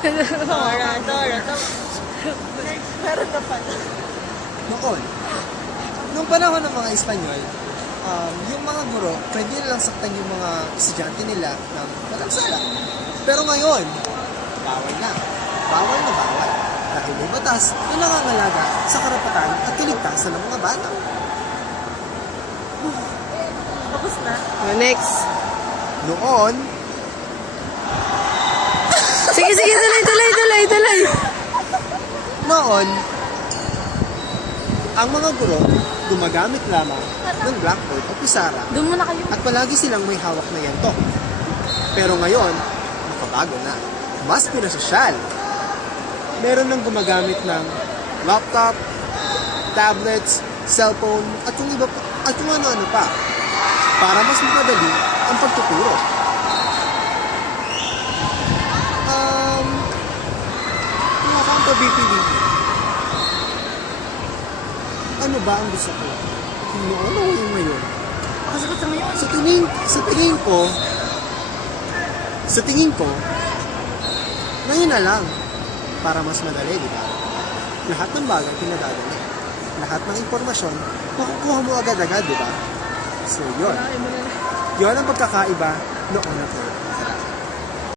Dora. Meron na pala. Noon, nung panahon ng mga Espanyol, yung mga guro, pwede nilang saktan yung mga estudyante nila ng walang sala. Pero ngayon, bawal na. Bawal na bawal. Dahil may batas na nangangalaga sa karapatan at kaligtasan ng mga bata. Tapos na. Next. Noon, Sige, tuloy. noon, ang mga guro gumagamit lamang ng blackboard o pisara Doon muna kayo. at palagi silang may hawak na yanto. Pero ngayon, nakabago na. Mas pinasosyal. Meron nang gumagamit ng laptop, tablets, cellphone, at kung iba pa, at kung ano-ano pa para mas mapadali ang pagtuturo. Mga kang pabipili. Ano ba ang gusto ko? Yung noon o yung ngayon? Makasagot sa ngayon. Sa tingin ko, ngayon na lang, para mas madali, di ba? Lahat ng bagay pinadadali. Lahat ng impormasyon, makukuha mo agad-agad, di ba? So, yun. Yun ang pagkakaiba noon at ngayon.